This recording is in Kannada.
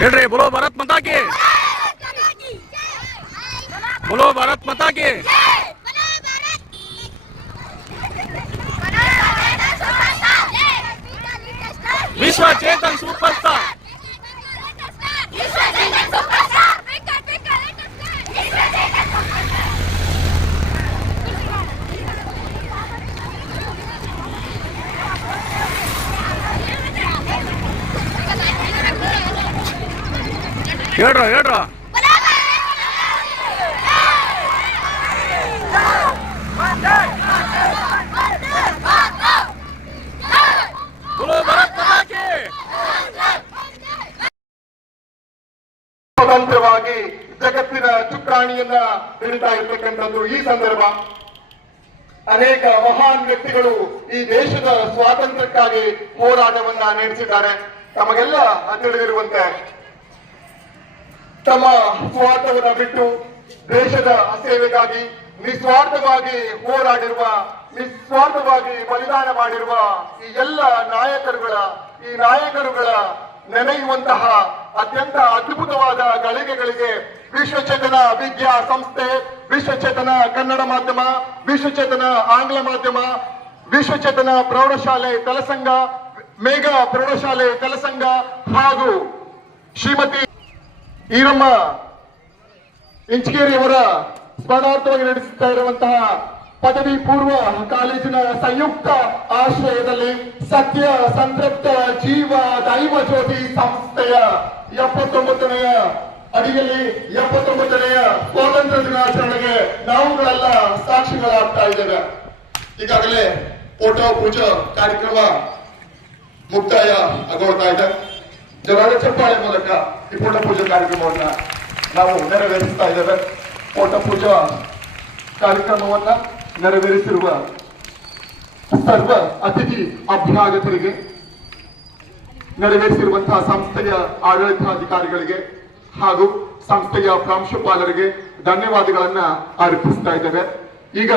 ಹೇಳ್ರಿ बोलो भारत माता की बोलो भारत माता की विश्व चेतन सुपरस्टार ಹೇಳ್ರ ಸ್ವತಂತ್ರವಾಗಿ ಜಗತ್ತಿನ ಚುಕ್ಕಾಣಿಯನ್ನ ಹಿಡಿತಾ ಇರ್ತಕ್ಕಂಥದ್ದು ಈ ಸಂದರ್ಭ. ಅನೇಕ ಮಹಾನ್ ವ್ಯಕ್ತಿಗಳು ಈ ದೇಶದ ಸ್ವಾತಂತ್ರ್ಯಕ್ಕಾಗಿ ಹೋರಾಟವನ್ನ ನಡೆಸಿದ್ದಾರೆ. ತಮಗೆಲ್ಲ ತಿಳಿದಿರುವಂತೆ ತಮ್ಮ ಸ್ವಾರ್ಥವನ್ನ ಬಿಟ್ಟು ದೇಶದ ಸೇವೆಗಾಗಿ ನಿಸ್ವಾರ್ಥವಾಗಿ ಹೋರಾಡಿರುವ, ನಿಸ್ವಾರ್ಥವಾಗಿ ಬಲಿದಾನ ಮಾಡಿರುವ ಈ ಎಲ್ಲ ನಾಯಕರುಗಳ ನೆನೆಯುವಂತಹ ಅತ್ಯಂತ ಅದ್ಭುತವಾದ ಗಳಿಗೆಗಳಿಗೆ ವಿಶ್ವಚೇತನ ವಿದ್ಯಾ ಸಂಸ್ಥೆ, ವಿಶ್ವಚೇತನ ಕನ್ನಡ ಮಾಧ್ಯಮ, ವಿಶ್ವಚೇತನ ಆಂಗ್ಲ ಮಾಧ್ಯಮ, ವಿಶ್ವಚೇತನ ಪ್ರೌಢಶಾಲೆ ಕಲಸಂಘ, ಮೇಘಾ ಪ್ರೌಢಶಾಲೆ ಕಲಸಂಘ ಹಾಗೂ ಶ್ರೀಮತಿ ಈರಮ್ಮ ಇಂಚಗೇರಿಯವರ ಸ್ಮರಣಾರ್ಥವಾಗಿ ನಡೆಸುತ್ತಾ ಇರುವಂತಹ ಪದವಿ ಪೂರ್ವ ಕಾಲೇಜಿನ ಸಂಯುಕ್ತ ಆಶ್ರಯದಲ್ಲಿ ಸತ್ಯ ಸಂತೃಪ್ತ ಜೀವ ದೈವ ಜ್ಯೋತಿ ಸಂಸ್ಥೆಯ 79ನೆಯ ಅಡಿಯಲ್ಲಿ 79ನೆಯ ಸ್ವಾತಂತ್ರ್ಯ ದಿನಾಚರಣೆಗೆ ನಾವುಗಳೆಲ್ಲ ಸಾಕ್ಷಿಗಳಾಗ್ತಾ ಇದ್ದೇವೆ. ಈಗಾಗಲೇ ಫೋಟೋ ಪೂಜಾ ಕಾರ್ಯಕ್ರಮ ಮುಕ್ತಾಯ ಆಗೋಗ್ತಾ ಇದೆ. ಜನರ ಚಪ್ಪಾಳೆ ಮೂಲಕ ಈ ಫೋಟೋ ಪೂಜಾ ಕಾರ್ಯಕ್ರಮವನ್ನ ನಾವು ನೆರವೇರಿಸ್ತಾ ಇದ್ದೇವೆ. ಫೋಟೋ ಪೂಜಾ ಕಾರ್ಯಕ್ರಮವನ್ನ ನೆರವೇರಿಸಿರುವ ಸರ್ವ ಅತಿಥಿ ಅಭ್ಯಾಗತರಿಗೆ, ನೆರವೇರಿಸಿರುವಂತಹ ಸಂಸ್ಥೆಯ ಆಡಳಿತಾಧಿಕಾರಿಗಳಿಗೆ ಹಾಗೂ ಸಂಸ್ಥೆಯ ಪ್ರಾಂಶುಪಾಲರಿಗೆ ಧನ್ಯವಾದಗಳನ್ನ ಅರ್ಪಿಸ್ತಾ ಇದ್ದೇವೆ. ಈಗ